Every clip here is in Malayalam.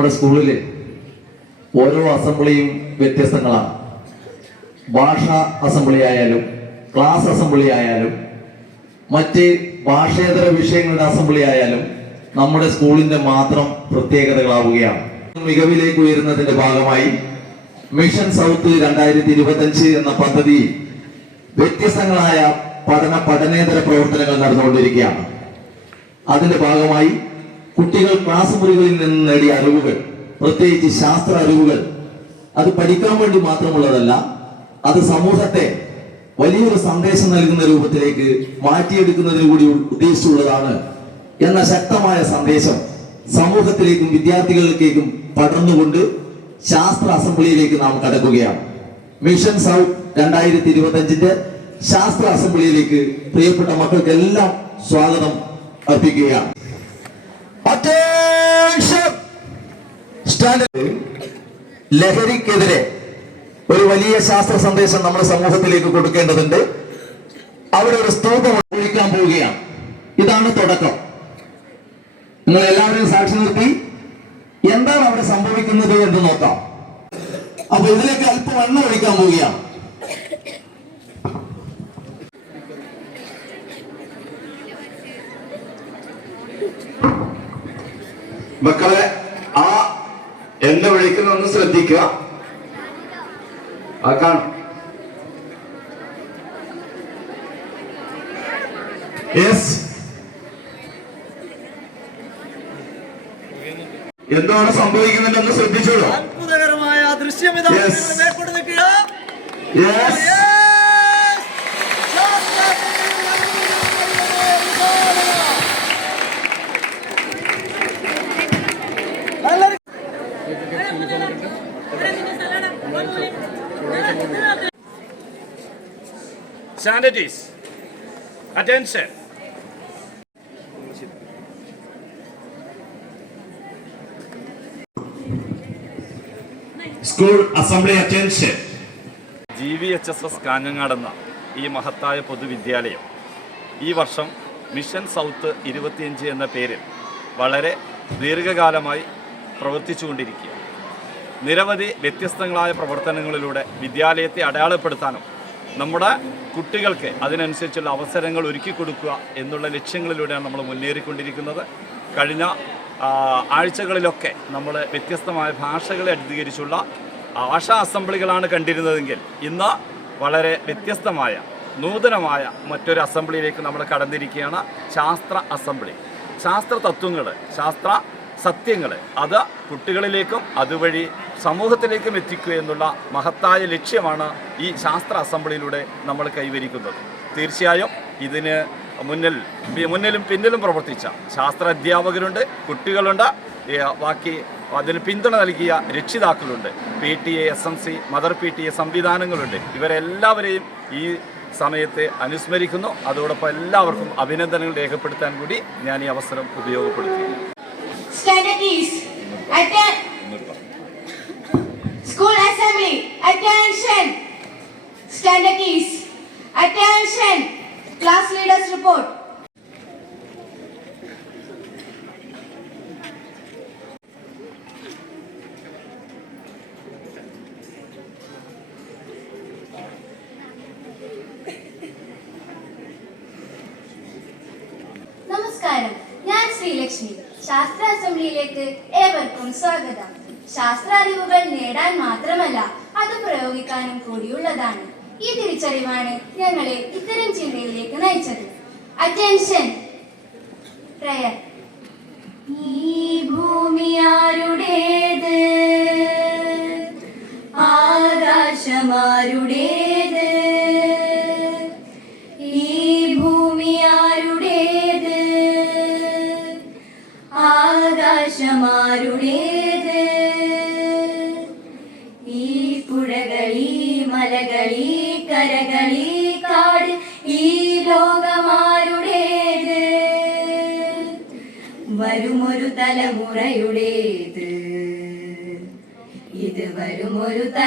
നമ്മുടെ സ്കൂളിൽ ഓരോ അസംബ്ലിയും വ്യത്യസ്തങ്ങളാണ്. ഭാഷ അസംബ്ലി ആയാലും ക്ലാസ് അസംബ്ലി ആയാലും മറ്റ് ഭാഷേതര വിഷയങ്ങളുടെ അസംബ്ലി ആയാലും നമ്മുടെ സ്കൂളിന്റെ മാത്രം പ്രത്യേകതകളാവുകയാണ്. മികവിലേക്ക് ഉയരുന്നതിന്റെ ഭാഗമായി മിഷൻ സൗത്ത് രണ്ടായിരത്തി ഇരുപത്തഞ്ച് എന്ന പദ്ധതി വ്യത്യസ്തങ്ങളായ പഠന പഠനേതര പ്രവർത്തനങ്ങൾ നടന്നുകൊണ്ടിരിക്കുകയാണ്. അതിന്റെ ഭാഗമായി കുട്ടികൾ ക്ലാസ് മുറികളിൽ നിന്ന് നേടിയ അറിവുകൾ പ്രത്യേകിച്ച് ശാസ്ത്ര അറിവുകൾ അത് പഠിക്കാൻ വേണ്ടി മാത്രമുള്ളതല്ല അത് സമൂഹത്തെ വലിയൊരു സന്ദേശം നൽകുന്ന രൂപത്തിലേക്ക് മാറ്റിയെടുക്കുന്നതിന് കൂടി ഉദ്ദേശിച്ചുള്ളതാണ് എന്ന ശക്തമായ സന്ദേശം സമൂഹത്തിലേക്കും വിദ്യാർത്ഥികളിലേക്കും പടർന്നുകൊണ്ട് ശാസ്ത്ര അസംബ്ലിയിലേക്ക് നാം കടക്കുകയാണ് മിഷൻ സൗത്ത് രണ്ടായിരത്തി ഇരുപത്തഞ്ചിന്റെ ശാസ്ത്ര അസംബ്ലിയിലേക്ക് പ്രിയപ്പെട്ട മക്കൾക്കെല്ലാം സ്വാഗതം അർപ്പിക്കുകയാണ്. ലഹരിക്കെതിരെ ഒരു വലിയ ശാസ്ത്ര സന്ദേശം നമ്മുടെ സമൂഹത്തിലേക്ക് കൊടുക്കേണ്ടതുണ്ട്. അവിടെ ഒരു സ്തൂപം ഒഴിക്കാൻ പോവുകയാണ്. ഇതാണ് തുടക്കം. നിങ്ങൾ എല്ലാവരെയും സാക്ഷി നിർത്തി. എന്താണ് അവിടെ സംഭവിക്കുന്നത് എന്ന് നോക്കാം. അപ്പൊ ഇതിലേക്ക് അല്പം എണ്ണ ഒഴിക്കാൻ പോവുകയാണ്. മക്കളെ ആ എന്നെ വിളിക്കുന്ന ഒന്ന് ശ്രദ്ധിക്കുക. ആ കാണും. യെസ് എന്താണ് സംഭവിക്കുന്നുണ്ടെന്ന് ശ്രദ്ധിച്ചോളൂ. അത്ഭുതകരമായ ദൃശ്യം ഇതാ. നിൽക്കുക. Yes Sanities. Attention. School assembly attention G V H S S കാഞ്ഞങ്ങാടെന്ന ഈ മഹത്തായ പൊതുവിദ്യാലയം ഈ വർഷം മിഷൻ സൗത്ത് ഇരുപത്തിയഞ്ച് എന്ന പേരിൽ വളരെ ദീർഘകാലമായി പ്രവർത്തിച്ചുകൊണ്ടിരിക്കുക നിരവധി വ്യത്യസ്തങ്ങളായ പ്രവർത്തനങ്ങളിലൂടെ വിദ്യാലയത്തെ അടയാളപ്പെടുത്താനും നമ്മുടെ കുട്ടികൾക്ക് അതിനനുസരിച്ചുള്ള അവസരങ്ങൾ ഒരുക്കി കൊടുക്കുക എന്നുള്ള ലക്ഷ്യങ്ങളിലൂടെയാണ് നമ്മൾ മുന്നേറിക്കൊണ്ടിരിക്കുന്നത്. കഴിഞ്ഞ ആഴ്ചകളിലൊക്കെ നമ്മൾ വ്യത്യസ്തമായ ഭാഷകളെ അധികരിച്ചുള്ള ഭാഷാ അസംബ്ലികളാണ് കണ്ടിരുന്നതെങ്കിൽ ഇന്ന് വളരെ വ്യത്യസ്തമായ നൂതനമായ മറ്റൊരു അസംബ്ലിയിലേക്ക് നമ്മൾ കടന്നിരിക്കുകയാണ്. ശാസ്ത്ര അസംബ്ലി. ശാസ്ത്ര തത്വങ്ങൾ ശാസ്ത്ര സത്യങ്ങൾ അത് കുട്ടികളിലേക്കും അതുവഴി സമൂഹത്തിലേക്കും എത്തിക്കുക എന്നുള്ള മഹത്തായ ലക്ഷ്യമാണ് ഈ ശാസ്ത്ര അസംബ്ലിയിലൂടെ നമ്മൾ കൈവരിക്കുന്നത്. തീർച്ചയായും ഇതിന് മുന്നിൽ മുന്നിലും പിന്നിലും പ്രവർത്തിച്ച ശാസ്ത്ര അധ്യാപകരുണ്ട് കുട്ടികളുണ്ട് ബാക്കി അതിന് പിന്തുണ നൽകിയ രക്ഷിതാക്കളുണ്ട് P T A S M C mother P T A സംവിധാനങ്ങളുണ്ട്. ഇവരെല്ലാവരെയും ഈ സമയത്തെ അനുസ്മരിക്കുന്നു. അതോടൊപ്പം എല്ലാവർക്കും അഭിനന്ദനങ്ങൾ രേഖപ്പെടുത്താൻ കൂടി ഞാൻ ഈ അവസരം ഉപയോഗപ്പെടുത്തി School assembly, attention. Standard is attention. Class leaders report. നമസ്കാരം ഞാൻ ശ്രീലക്ഷ്മി ശാസ്ത്ര അസംബ്ലിയിലേക്ക് ഏവർക്കും സ്വാഗതം ശാസ്ത്ര അറിവുകൾ നേടാൻ കൂടിയുള്ളതാണ്. ഈ തിരിച്ചറിവാണ് ഞങ്ങളെ ഇത്തരം ചിന്തയിലേക്ക് നയിച്ചത്. അറ്റൻഷൻ പ്രയർ ഈ ഭൂമി ആരുടേത്? ആകാശമാരുടേത്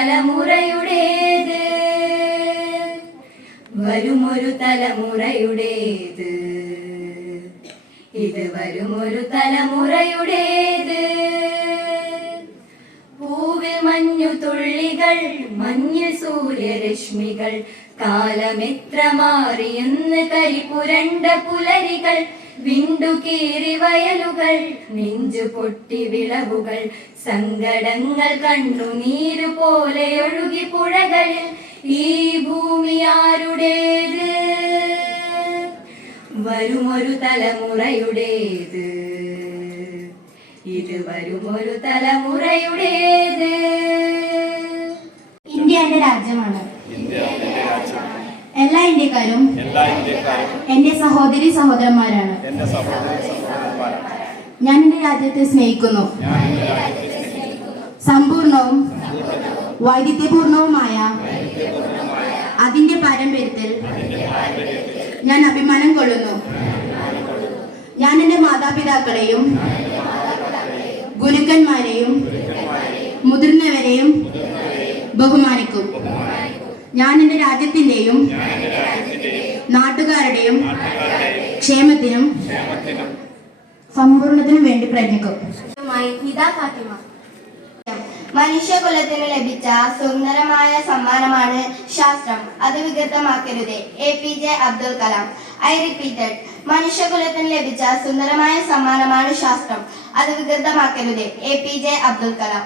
തലമുറയുടേത്. വരുമൊരു തലമുറയുടേത്. ഇത് വരുമൊരു തലമുറയുടേത്. പൂവിൽ മഞ്ഞു തുള്ളികൾ മഞ്ഞിൽ സൂര്യരശ്മികൾ കാലമെത്ര മാറിയെന്ന് കരിപുരണ്ട പുലരികൾ വിണ്ടുകീറി വയലുകൾ നെഞ്ചു പൊട്ടി വിളവുകൾ സങ്കടങ്ങൾ കണ്ടു നീരു പോലെ ഒഴുകി പുഴകളിൽ. ഈ ഭൂമി ആരുടേത്? വരുമൊരു തലമുറയുടേത്? ഇത് വരുമൊരു തലമുറയുടേത്? ഇന്ത്യ എന്റെ രാജ്യമാണ് ഇന്ത്യ എന്റെ രാജ്യം എല്ലാ ഇന്ത്യക്കാരും എല്ലാ ഇന്ത്യക്കാരും എന്റെ സഹോദരി സഹോദരന്മാരാണ്. സഹോദരി സഹോദരന്മാരാണ്. ഞാൻ എന്റെ രാജ്യത്തെ സ്നേഹിക്കുന്നു. സമ്പൂർണവും വൈവിധ്യപൂർണവുമായ അതിന്റെ പാരമ്പര്യത്തിൽ ഞാൻ അഭിമാനം കൊള്ളുന്നു. ഞാൻ എന്റെ മാതാപിതാക്കളെയും ഗുരുക്കന്മാരെയും മുതിർന്നവരെയും ബഹുമാനിക്കും. ഞാൻ എന്റെ രാജ്യത്തിന്റെയും നാട്ടുകാരുടെയും ക്ഷേമത്തിനും സമ്പൂർണത്തിനും വേണ്ടി പ്രയത്നിക്കും. മനുഷ്യകുലത്തിന് ലഭിച്ച സുന്ദരമായ സമ്മാനമാണ് ശാസ്ത്രം. അത് വികൃതമാക്കരുത്. A P J Abdul Kalam. I repeated മനുഷ്യകുലത്തിന് ലഭിച്ച സുന്ദരമായ സമ്മാനമാണ് ശാസ്ത്രം. അത് വികൃതമാക്കരുത്. A P J Abdul Kalam.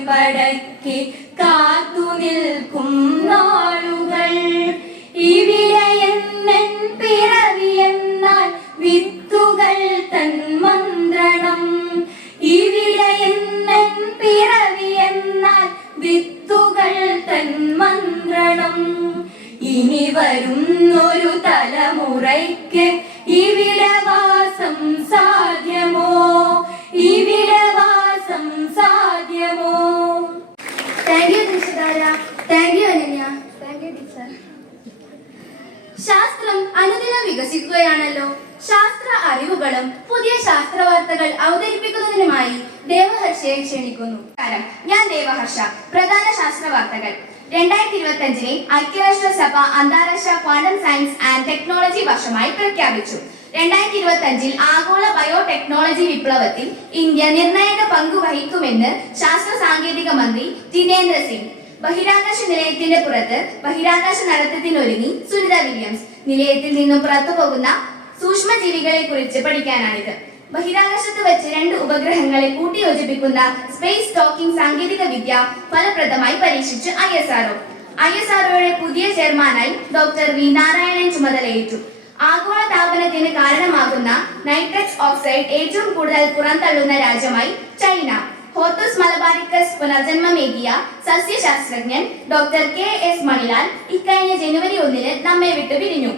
വീർപ്പടക്കി കാത്തു നിൽക്കും നാളുകൾ. ഇവിടെ എന്നൻ പിറവി എന്നാൽ വിത്തുകൾ തൻ മന്ത്രണം. ഇവിടെ എന്നൻ പിറവി എന്നാൽ വിത്തുകൾ തൻ മന്ത്രണം. ഇനി വരുന്നൊരു തലമുറയ്ക്ക് ഇവിടെ വാസം സാധ്യമോ? സാധ്യമോ? Thank you Drishyadhara thank you Ananya. Thank you teacher ശാസ്ത്രം അനുദിനം വികസിക്കുകയാണല്ലോ. ശാസ്ത്ര അറിവുകളും പുതിയ ശാസ്ത്ര വാർത്തകൾ അവതരിപ്പിക്കുന്നതിനുമായി ദേവഹർഷയെ ക്ഷണിക്കുന്നു. ഞാൻ ദേവഹർഷ. പ്രധാന ശാസ്ത്ര വാർത്തകൾ രണ്ടായിരത്തി ഇരുപത്തി അഞ്ചിനെ ഐക്യരാഷ്ട്രസഭ അന്താരാഷ്ട്ര ക്വാണ്ടം സയൻസ് ആൻഡ് ടെക്നോളജി വർഷമായി പ്രഖ്യാപിച്ചു. രണ്ടായിരത്തി ഇരുപത്തി അഞ്ചിൽ ആഗോള ബയോടെക്നോളജി വിപ്ലവത്തിൽ ഇന്ത്യ നിർണായക പങ്ക് വഹിക്കുമെന്ന് ശാസ്ത്ര സാങ്കേതിക മന്ത്രി ജിതേന്ദ്ര സിംഗ്. ബഹിരാകാശ നിലയത്തിന്റെ പുറത്ത് ബഹിരാകാശ നടത്തത്തിനൊരുങ്ങി സുനിത വില്യംസ്. നിലയത്തിൽ നിന്നും പുറത്തു പോകുന്ന സൂക്ഷ്മജീവികളെ കുറിച്ച് പഠിക്കാനാണിത്. ബഹിരാകാശത്ത് വെച്ച് രണ്ട് ഉപഗ്രഹങ്ങളെ കൂട്ടിയോജിപ്പിക്കുന്ന സ്പേസ് ടോക്കിംഗ് സാങ്കേതിക വിദ്യ ഫലപ്രദമായി പരീക്ഷിച്ച് I S R O I S ആർഒയുടെ പുതിയ ചെയർമാനായി ഡോക്ടർ വി നാരായണൻ ചുമതലയേറ്റു. ആഗോള താപനത്തിന് കാരണമാകുന്ന നൈട്രക്സ് ഓക്സൈഡ് ഏറ്റവും കൂടുതൽ പുറന്തള്ളുന്ന രാജ്യമായി ചൈന. ഹോത്തസ് മലബാരിക്കസ് പുനർജന്മമേകിയ സസ്യശാസ്ത്രജ്ഞൻ ഡോക്ടർ കെ എസ് മണിലാൽ ഇക്കഴിഞ്ഞ ജനുവരി ഒന്നിന് നമ്മെ വിട്ടു പിരിഞ്ഞു.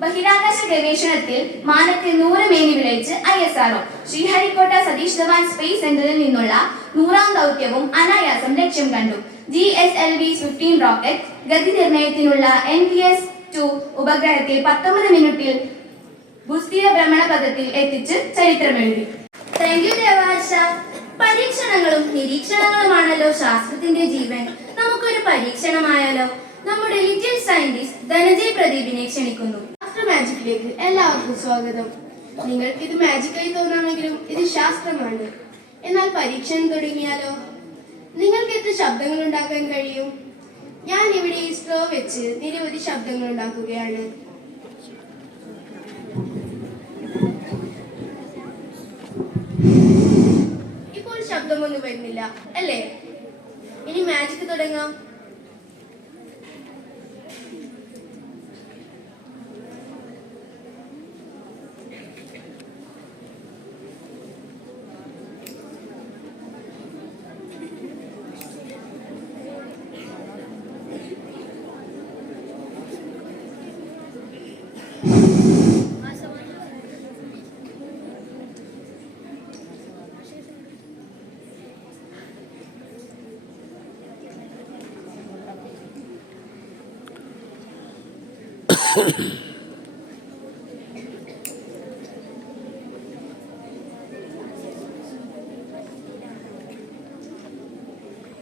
ബഹിരാകാശ ഗവേഷണത്തിൽ മാനത്തെ നൂറ് മേനി വിളയിച്ച് I S R O Sriharikota Satish Dhawan space സെന്ററിൽ നിന്നുള്ള നൂറാം ദൗത്യവും അനായാസം ലക്ഷ്യം കണ്ടു. G S L V fifteen rocket ഗതി നിർണയത്തിനുള്ള എൻ വി എസ് ടു ഉപഗ്രഹത്തെ പത്തൊമ്പത് മിനിറ്റിൽ ഭൂസ്ഥിര ഭ്രമണപഥത്തിൽ എത്തിച്ച് ചരിത്രമെഴുതി. Thank you ദേവാശ. പരീക്ഷണങ്ങളും നിരീക്ഷണങ്ങളുമാണല്ലോ ശാസ്ത്രത്തിന്റെ ജീവൻ. നമുക്കൊരു പരീക്ഷണമായാലോ? നമ്മുടെ ലിറ്റിൽ സയന്റിസ്റ്റ് ധനജയ് പ്രദീപിനെ ക്ഷണിക്കുന്നു. ശാസ്ത്ര മാജിക്കിലേക്ക് എല്ലാവർക്കും സ്വാഗതം. നിങ്ങൾക്ക് ഇത് മാജിക്കായി തോന്നാമെങ്കിലും ഇത് ശാസ്ത്രമാണ്. എന്നാൽ പരീക്ഷണം തുടങ്ങിയാലോ? നിങ്ങൾക്ക് എത്ര ശബ്ദങ്ങൾ ഉണ്ടാക്കാൻ കഴിയും? ഞാൻ ഇവിടെ ഈ സ്ട്രോ വെച്ച് നിരവധി ശബ്ദങ്ങൾ ഉണ്ടാക്കുകയാണ്. ഇപ്പോൾ ശബ്ദമൊന്നും വരുന്നില്ല അല്ലേ? ഇനി മാജിക് തുടങ്ങാം.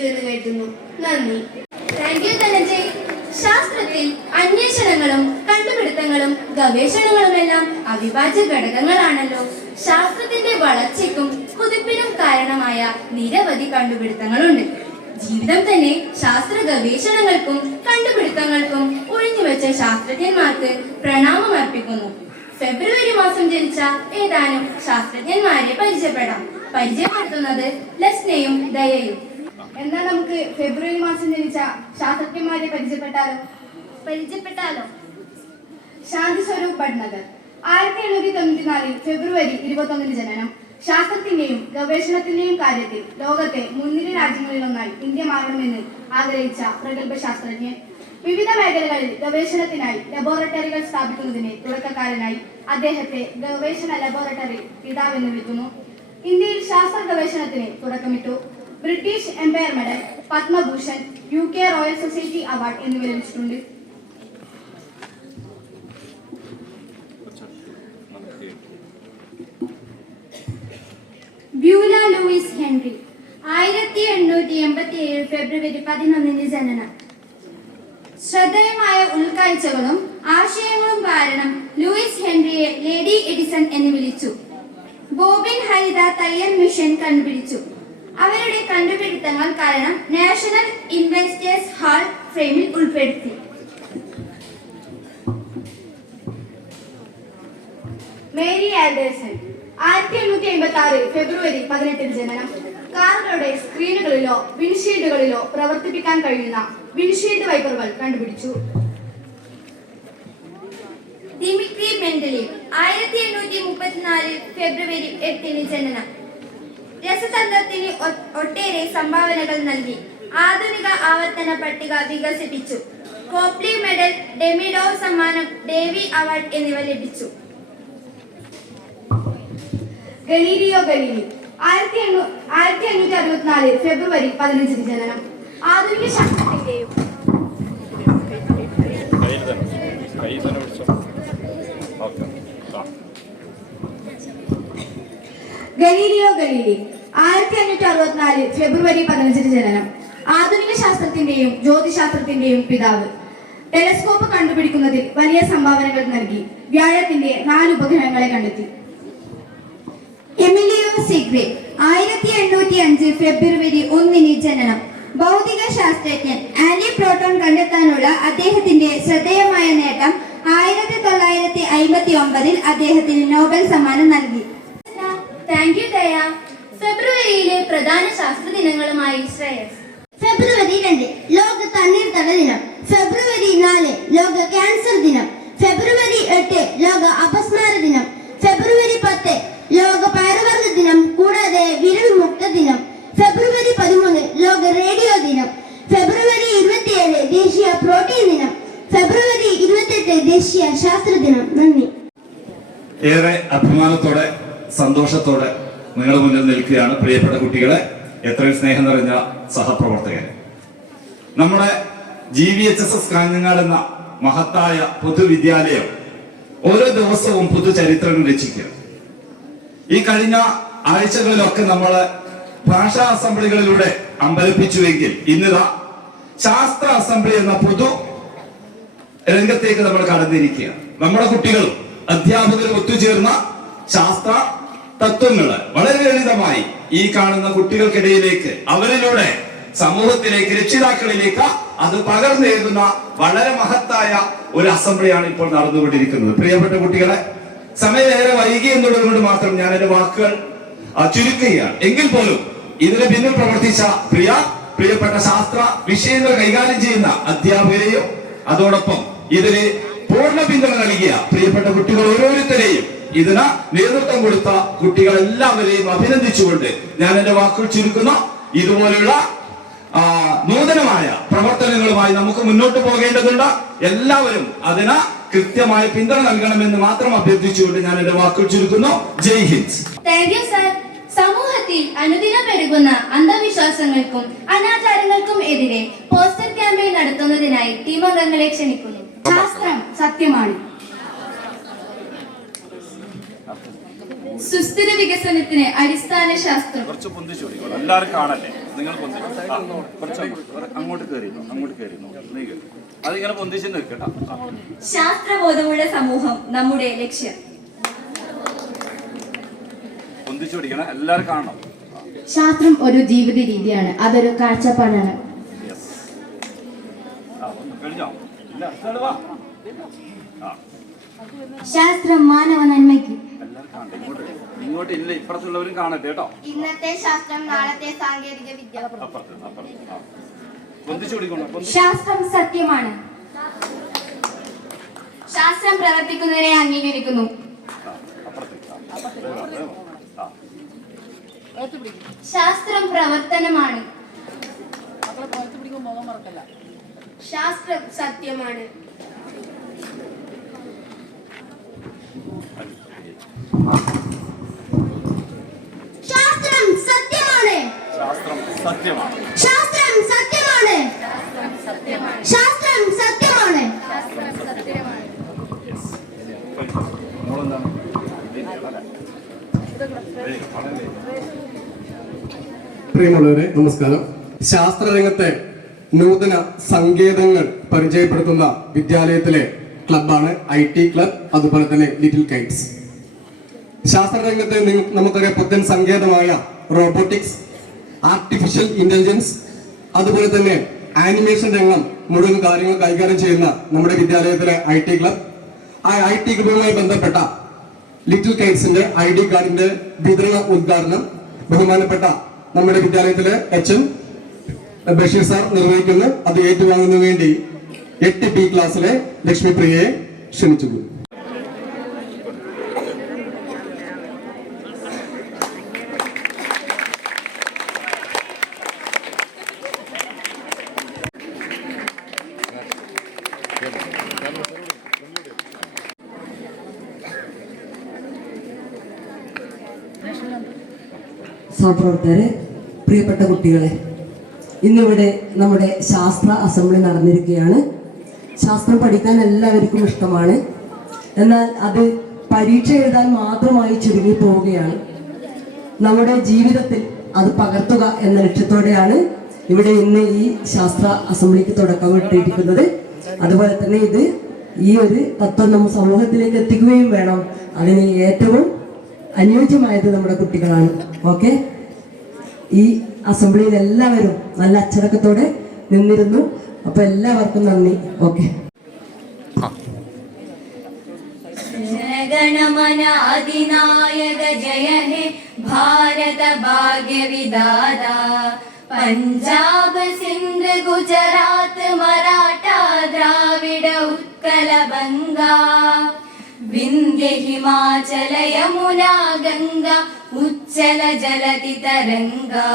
ഇഷ്ടപ്പെട്ടു എന്ന് നന്ദി. Thank you Dhananjay. ശാസ്ത്രത്തിൽ അന്വേഷണങ്ങളും കണ്ടുപിടുത്തങ്ങളും ഗവേഷണങ്ങളും എല്ലാം അവിഭാജ്യ ഘടകങ്ങളാണല്ലോ. ശാസ്ത്രത്തിന്റെ വളർച്ചയ്ക്കും കുതിപ്പിനും കാരണമായ നിരവധി കണ്ടുപിടുത്തങ്ങളുണ്ട്. ജീവിതം തന്നെ ശാസ്ത്ര ഗവേഷണങ്ങൾക്കും കണ്ടുപിടുത്തങ്ങൾക്കും ഒഴിഞ്ഞുവെച്ച ശാസ്ത്രജ്ഞന്മാർക്ക് പ്രണാമം അർപ്പിക്കുന്നു. ഫെബ്രുവരി മാസം ജനിച്ച ഏതാനും ശാസ്ത്രജ്ഞന്മാരെ പരിചയപ്പെടാം. പരിചയപ്പെടുത്തുന്നത് ലസ്നയും ദയയും. എന്നാൽ നമുക്ക് ഫെബ്രുവരി മാസം ജനിച്ച ശാസ്ത്രജ്ഞന്മാരെ പരിചയപ്പെട്ടാലോ? പരിചയപ്പെട്ടാലോ? ശാന്തി സ്വരൂപ് ഭട്നഗർ. ആയിരത്തി എണ്ണൂറ്റി തൊണ്ണൂറ്റി നാലിൽ ഫെബ്രുവരി ഇരുപത്തൊന്നിന് ജനനം. ശാസ്ത്രത്തിന്റെയും ഗവേഷണത്തിന്റെയും കാര്യത്തിൽ ലോകത്തെ മുൻനിര രാജ്യങ്ങളിലൊന്നായി ഇന്ത്യ മാറണമെന്ന് ആഗ്രഹിച്ച പ്രഗത്ഭ ശാസ്ത്രജ്ഞൻ. വിവിധ മേഖലകളിൽ ഗവേഷണത്തിനായി ലബോറട്ടറികൾ സ്ഥാപിക്കുന്നതിന് തുടക്കക്കാരനായി അദ്ദേഹത്തെ ഗവേഷണ ലബോറട്ടറി പിതാവെന്ന് വിളിക്കുന്നു. ഇന്ത്യയിൽ ശാസ്ത്ര ഗവേഷണത്തിന് തുടക്കമിട്ടു. British Empire medal Padma Bhushan U K Royal Society award എന്നിവ ലഭിച്ചിട്ടുണ്ട്. ബ്യൂല ലൂയിസ് ഹെൻറി ആയിരത്തി എണ്ണൂറ്റി എൺപത്തി ഏഴ് ഫെബ്രുവരി പതിനൊന്നിന് ജനനം. ശ്രദ്ധേയമായ ഉൾക്കാഴ്ചകളും ആശയങ്ങളും കാരണം ലൂയിസ് ഹെൻറിയെ ലേഡി എഡിസൺ എന്ന് വിളിച്ചു. ബോബിൻ ഹരിത തയ്യൽ മിഷൻ കണ്ടുപിടിച്ചു. അവരുടെ കണ്ടുപിടുത്തങ്ങൾ കാരണം നാഷണൽ ഇൻവെസ്റ്റേഴ്സ് ഹാൾ ഫ്രെയിമിൽ ഉൾപ്പെടുത്തി. മേരി ആൻഡേഴ്സൺ ആയിരത്തി എണ്ണൂറ്റി അമ്പത്തി ആറ് ഫെബ്രുവരി പതിനെട്ടിൽ ജനനം. കാറുകളുടെ സ്ക്രീനുകളിലോ വിൻഷീൽഡുകളിലോ പ്രവർത്തിപ്പിക്കാൻ കഴിയുന്ന വിൻഷീൽഡ് വൈപ്പറുകൾ കണ്ടുപിടിച്ചു. ദിമിത്രി മെൻഡലീവ് ആയിരത്തി എണ്ണൂറ്റി മുപ്പത്തിനാല് ഫെബ്രുവരി എട്ടിന് ജനനം. രസതന്ത്രത്തിന് ഒട്ടേറെ സംഭാവനകൾ നൽകി ആധുനിക ആവർത്തന പട്ടിക വികസിപ്പിച്ചു കോപ്ലി മെഡൽ ഡെമിഡോ സമ്മാനം ഡേവി അവാർഡ് എന്നിവ ലഭിച്ചു ഗലീലിയോ ഗലീലി ആയിരത്തി ആയിരത്തി അഞ്ഞൂറ്റി അറുപത്തിനാല് ഫെബ്രുവരി പതിനഞ്ചിന് ജനനം ആധുനിക ശാസ്ത്രത്തിന്റെയും കയ്യിൽ തന്നെ കയ്യിൽ തന്നെ പിടിച്ചോ ഓക്കെ ആ ഗലീലിയോ ഗലീലി. ആയിരത്തി അഞ്ഞൂറ്റി അറുപത്തിനാല് ഫെബ്രുവരി പതിനഞ്ചിന് ജനനം. ആധുനിക ശാസ്ത്രത്തിന്റെയും ജ്യോതിശാസ്ത്രത്തിന്റെയും പിതാവ്. ടെലസ്കോപ്പ് കണ്ടുപിടിക്കുന്നതിൽ വലിയ സംഭാവനകൾ നൽകി. വ്യാഴത്തിന്റെ നാല് ഉപഗ്രഹങ്ങളെ കണ്ടെത്തി. എമിലിയോ സിഗ്രെ ആയിരത്തി എണ്ണൂറ്റി അഞ്ച് ഫെബ്രുവരി ഒന്നിന് ജനനം. ഭൗതിക ശാസ്ത്രജ്ഞൻ ആന്റി പ്രോട്ടോൺ കണ്ടെത്താനുള്ള അദ്ദേഹത്തിന്റെ ശ്രദ്ധേയമായ നേട്ടം ആയിരത്തി തൊള്ളായിരത്തി അയിമ്പത്തി ഒമ്പതിൽ അദ്ദേഹത്തിന് നോബൽ സമ്മാനം നൽകി. താങ്ക് യു ദയ ഫെബ്രുവരിയിലെ പ്രധാന ശാസ്ത്ര ദിനങ്ങളുമായി ശ്രേയസ്. ഫെബ്രുവരി രണ്ട് ലോക തണ്ണീർത്തട ദിനം. ഫെബ്രുവരി നാല് ലോക ക്യാൻസർ ദിനം. ഫെബ്രുവരി എട്ട് ലോക അപസ്മാര ദിനം. ഫെബ്രുവരി പത്ത് ലോക പയറുവർഗ ദിനം കൂടാതെ വിരൽ മുക്ത ദിനം. ഫെബ്രുവരി പതിമൂന്ന് ലോക റേഡിയോ ദിനം. ഫെബ്രുവരി ഇരുപത്തിയേഴ് ദേശീയ പ്രോട്ടീൻ ദിനം. ഫെബ്രുവരി ഇരുപത്തെട്ട് ദേശീയ ശാസ്ത്ര ദിനം. നന്ദി. ഏറെ അഭിമാനത്തോടെ സന്തോഷത്തോടെ നിങ്ങളുടെ മുന്നിൽ നിൽക്കുകയാണ് പ്രിയപ്പെട്ട കുട്ടികളെ. എത്രയും സ്നേഹം നിറഞ്ഞ സഹപ്രവർത്തകർ നമ്മുടെ G V H S S Kanhangad എന്ന മഹത്തായ പൊതുവിദ്യാലയം ഓരോ ദിവസവും പുതുചരിത്രങ്ങൾ രചിക്കുക ഈ കഴിഞ്ഞ ആഴ്ചകളിലൊക്കെ നമ്മൾ ഭാഷാ അസംബ്ലികളിലൂടെ അമ്പലപ്പിച്ചുവെങ്കിൽ ഇന്നിതാ ശാസ്ത്ര അസംബ്ലി എന്ന പൊതു രംഗത്തേക്ക് നമ്മൾ കടന്നിരിക്കുക നമ്മുടെ കുട്ടികളും അധ്യാപകരും ഒത്തുചേർന്ന ശാസ്ത്ര തത്വങ്ങൾ വളരെ ലളിതമായി ഈ കാണുന്ന കുട്ടികൾക്കിടയിലേക്ക് അവരിലൂടെ സമൂഹത്തിലേക്ക് രക്ഷിതാക്കളിലേക്ക് അത് പകർന്നേകുന്ന വളരെ മഹത്തായ ഒരു അസംബ്ലിയാണ് ഇപ്പോൾ നടന്നുകൊണ്ടിരിക്കുന്നത്. പ്രിയപ്പെട്ട കുട്ടികളെ സമയനേരെ വൈകി എന്നുള്ളതുകൊണ്ട് മാത്രം ഞാൻ എന്റെ വാക്കുകൾ ചുരുക്കുകയാണ്. എങ്കിൽ പോലും ഇതിന് പിന്നിൽ പ്രവർത്തിച്ച പ്രിയ പ്രിയപ്പെട്ട ശാസ്ത്ര വിഷയങ്ങൾ കൈകാര്യം ചെയ്യുന്ന അധ്യാപകരെയോ അതോടൊപ്പം ഇതിന് പൂർണ പിന്തുണ നൽകിയ പ്രിയപ്പെട്ട കുട്ടികൾ ഓരോരുത്തരെയും ഇതിന് നേതൃത്വം കൊടുത്ത കുട്ടികളെല്ലാവരെയും അഭിനന്ദിച്ചുകൊണ്ട് ഞാൻ എന്റെ വാക്കുകൾ ചുരുക്കുന്നു. ഇതുപോലെയുള്ള നൂതനമായ പ്രവർത്തനങ്ങളുമായി നമുക്ക് മുന്നോട്ട് പോകേണ്ടതുണ്ട്. എല്ലാവരും അതിന് കൃത്യമായ പിന്തുണ നൽകണമെന്ന് മാത്രം അഭ്യർത്ഥിച്ചുകൊണ്ട് ഞാൻ എന്റെ വാക്കുകൾ ചുരുക്കുന്നു. ജയ് ഹിന്ദ്. Thank sir. സമൂഹത്തിൽ അനുദിനം പെരുകുന്ന അന്ധവിശ്വാസങ്ങൾക്കും അനാചാരങ്ങൾക്കും എതിരെ പോസ്റ്റർ ക്യാമ്പയിൻ നടത്തുന്നതിനായി ടീം അംഗങ്ങളെ ക്ഷണിക്കുന്നു. ശാസ്ത്രം സത്യമാണ്. സുസ്ഥിര വികസനത്തിന് അടിസ്ഥാന ശാസ്ത്രം. കുറച്ച് പൊന്തിച്ചു എല്ലാവരും കാണല്ലേ? നിങ്ങൾ അങ്ങോട്ട് കയറി അങ്ങോട്ട് കയറി അതിങ്ങനെ പൊന്തിച്ച് നിൽക്കട്ടോ ശാസ്ത്രബോധമുള്ള സമൂഹം നമ്മുടെ ലക്ഷ്യം. പൊന്തിച്ചു പിടിക്കണം എല്ലാവരും കാണണം. ശാസ്ത്രം ഒരു ജീവിത രീതിയാണ്. അതൊരു കാഴ്ചപ്പാടാണ്. ശാസ്ത്രം മാനവ നന്മയ്ക്ക് ഇങ്ങോട്ട് ഇങ്ങോട്ട് ഇല്ല ഇപ്പുറത്തുള്ളവരും കാണട്ടെ കേട്ടോ. ഇന്നത്തെ ശാസ്ത്രം നാളത്തെ സാങ്കേതിക വിദ്യ. ശാസ്ത്രം സത്യമാണ്. ശാസ്ത്രം പ്രവർത്തിക്കുന്നതിനെ അംഗീകരിക്കുന്നു. ശാസ്ത്രം പ്രവർത്തനമാണ്. ശാസ്ത്രം സത്യമാണ്. ശാസ്ത്രം സത്യമാണ്. ശാസ്ത്രം സത്യമാണ്. ശാസ്ത്രം സത്യമാണ്. ശാസ്ത്രം സത്യമാണ്. പ്രിയമുള്ളവരെ നമസ്കാരം. ശാസ്ത്രരംഗത്തെ നൂതന സങ്കേതങ്ങൾ പരിചയപ്പെടുത്തുന്ന വിദ്യാലയത്തിലെ ക്ലബാണ് ഐ ടി ക്ലബ് അതുപോലെ തന്നെ ലിറ്റിൽ കൈറ്റ്സ്. ശാസ്ത്രരംഗത്തെ നമുക്കറിയാം പുത്തൻ സങ്കേതമായ റോബോട്ടിക്സ് ആർട്ടിഫിഷ്യൽ ഇന്റലിജൻസ് അതുപോലെ തന്നെ ആനിമേഷൻ രംഗം മുഴുവൻ കാര്യങ്ങൾ കൈകാര്യം ചെയ്യുന്ന നമ്മുടെ വിദ്യാലയത്തിലെ ഐ ടി ക്ലബ് ആ ഐ ടി ക്ലബുമായി ബന്ധപ്പെട്ട ലിറ്റിൽ കൈറ്റ്സിന്റെ ഐ ഡി കാർഡിന്റെ വിതരണ ഉദ്ഘാടനം ബഹുമാനപ്പെട്ട നമ്മുടെ വിദ്യാലയത്തിലെ എച്ച് എം ബഷീർ സാർ നിർവഹിക്കുന്നു. അത് ഏറ്റുവാങ്ങുന്നതിന് വേണ്ടി എട്ട് ബി ക്ലാസ്സിലെ ലക്ഷ്മിപ്രിയയെ ക്ഷണിച്ചു സഹപ്രവർത്തകരെ പ്രിയപ്പെട്ട കുട്ടികളെ ഇന്നിവിടെ നമ്മുടെ ശാസ്ത്ര അസംബ്ലി നടന്നിരിക്കുകയാണ്. ശാസ്ത്രം പഠിക്കാൻ എല്ലാവർക്കും ഇഷ്ടമാണ്. എന്നാൽ അത് പരീക്ഷ എഴുതാൻ മാത്രമായി ചുരുങ്ങി പോവുകയാണ്. നമ്മുടെ ജീവിതത്തിൽ അത് പകർത്തുക എന്ന ലക്ഷ്യത്തോടെയാണ് ഇവിടെ ഇന്ന് ഈ ശാസ്ത്ര അസംബ്ലിക്ക് തുടക്കം ഇട്ടിരിക്കുന്നത്. അതുപോലെ തന്നെ ഇത് ഈ ഒരു തത്വം നമ്മൾ സമൂഹത്തിലേക്ക് എത്തിക്കുകയും വേണം. അതിന് ഏറ്റവും അനുയോജ്യമായത് നമ്മുടെ കുട്ടികളാണ്. ഓക്കെ? ഈ അസംബ്ലിയിൽ എല്ലാവരും നല്ല അച്ചടക്കത്തോടെ നിന്നിരുന്നു. അപ്പൊ എല്ലാവർക്കും നന്ദി. ഓക്കെ? ഭാരത പഞ്ചാബ് സിന്ധ് ഗുജറാത്ത് മറാഠ ദ്രാവിഡ ഉത്കല ബംഗാ. विन्ध्य हिमाचल यमुना गङ्गा उच्चल जलति तरङ्गा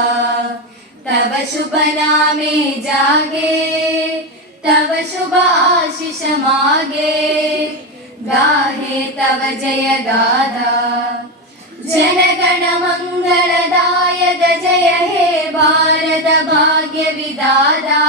तव शुभ नामे जागे तव शुभ आशिष मागे। गाहे तव जय गाथा। जनगण मङ्गलदायक जय हे भारत भाग्य विदाता